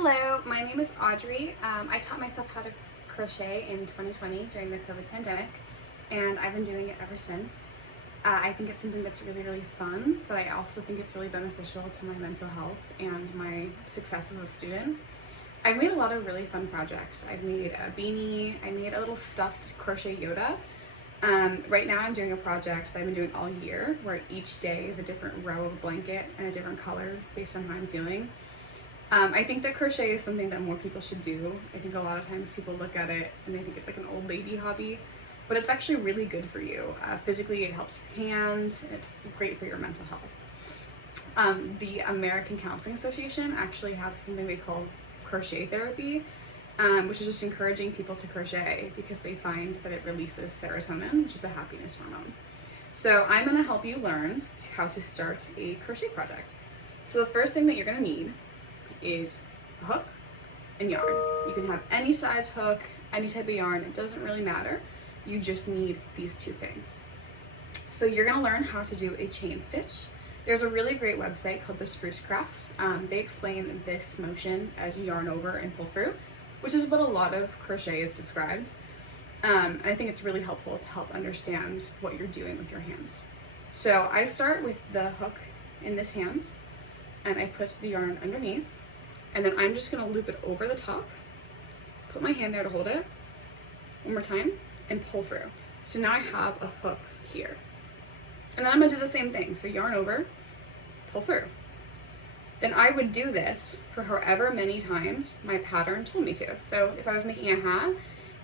Hello, my name is Audrey. I taught myself how to crochet in 2020 during the COVID pandemic, and I've been doing it ever since. I think it's something that's really fun, but I also think it's really beneficial to my mental health and my success as a student. I've made a lot of really fun projects. I've made a beanie, I made a little stuffed crochet Yoda. Right now I'm doing a project that I've been doing all year where each day is a different row of a blanket and a different color based on how I'm feeling. I think that crochet is something that more people should do. I think a lot of times people look at it and they think it's like an old lady hobby, but it's actually really good for you. Physically, it helps your hands, and it's great for your mental health. The American Counseling Association actually has something they call crochet therapy, which is just encouraging people to crochet because they find that it releases serotonin, which is a happiness hormone. So I'm gonna help you learn how to start a crochet project. So the first thing that you're gonna need is a hook and yarn. You can have any size hook, any type of yarn, it doesn't really matter. You just need these two things. So you're gonna learn how to do a chain stitch. There's a really great website called the Spruce Crafts. They explain this motion as yarn over and pull through, which is what a lot of crochet is described. And I think it's really helpful to help understand what you're doing with your hands. So I start with the hook in this hand, and I put the yarn underneath, and then I'm just gonna loop it over the top, put my hand there to hold it, one more time, and pull through. So now I have a hook here. And then I'm gonna do the same thing. So yarn over, pull through. Then I would do this for however many times my pattern told me to. So if I was making a hat,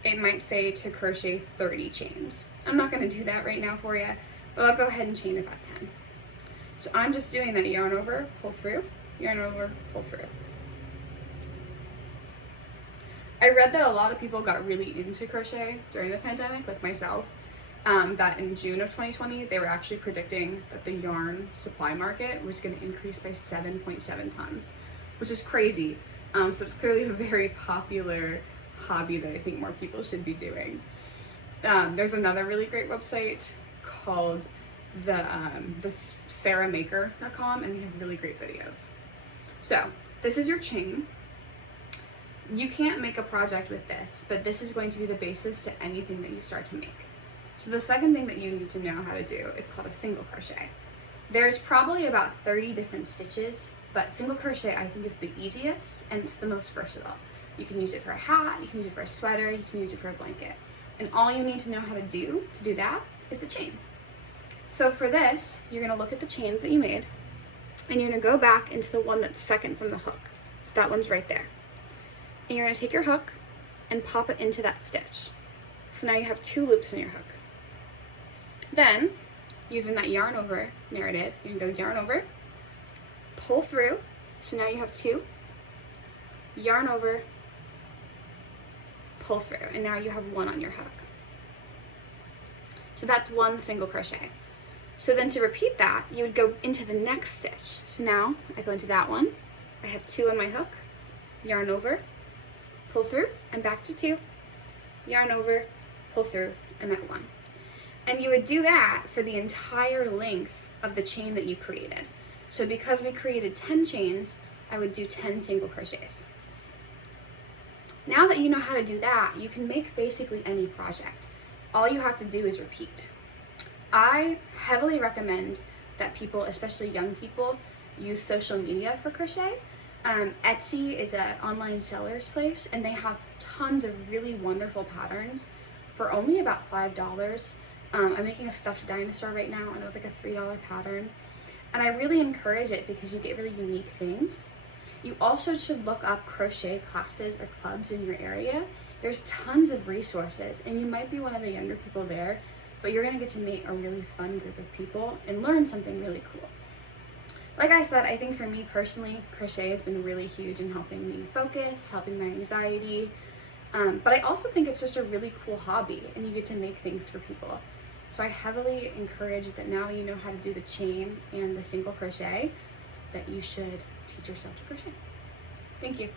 it might say to crochet 30 chains. I'm not gonna do that right now for you, but I'll go ahead and chain about 10. So I'm just doing that yarn over, pull through, yarn over, pull through. I read that a lot of people got really into crochet during the pandemic, like myself, that in June of 2020, they were actually predicting that the yarn supply market was going to increase by 7.7 tons, which is crazy. So it's clearly a very popular hobby that I think more people should be doing. There's another really great website called the sarahmaker.com, and they have really great videos. So this is your chain. You can't make a project with this, but this is going to be the basis to anything that you start to make. So the second thing that you need to know how to do is called a single crochet. There's probably about 30 different stitches, but single crochet I think is the easiest and it's the most versatile. You can use it for a hat, you can use it for a sweater, you can use it for a blanket. And all you need to know how to do that is the chain. So for this, you're gonna look at the chains that you made, and you're gonna go back into the one that's second from the hook. So that one's right there. And you're gonna take your hook and pop it into that stitch. So now you have 2 loops in your hook. Then, using that yarn over narrative, you can go yarn over, pull through, so now you have 2, yarn over, pull through, and now you have 1 on your hook. So that's 1 single crochet. So then to repeat that, you would go into the next stitch. So now I go into that one, I have 2 on my hook, yarn over, pull through, and back to 2, yarn over, pull through, and that 1. And you would do that for the entire length of the chain that you created. So because we created 10 chains, I would do 10 single crochets. Now that you know how to do that, you can make basically any project. All you have to do is repeat. I heavily recommend that people, especially young people, use social media for crochet. Etsy is an online seller's place, and they have tons of really wonderful patterns for only about $5. I'm making a stuffed dinosaur right now, and it was like a $3 pattern. And I really encourage it because you get really unique things. You also should look up crochet classes or clubs in your area. There's tons of resources, and you might be one of the younger people there, but you're gonna get to meet a really fun group of people and learn something really cool. Like I said, I think for me personally, crochet has been really huge in helping me focus, helping my anxiety. But I also think it's just a really cool hobby, and you get to make things for people. So I heavily encourage that now you know how to do the chain and the single crochet, that you should teach yourself to crochet. Thank you.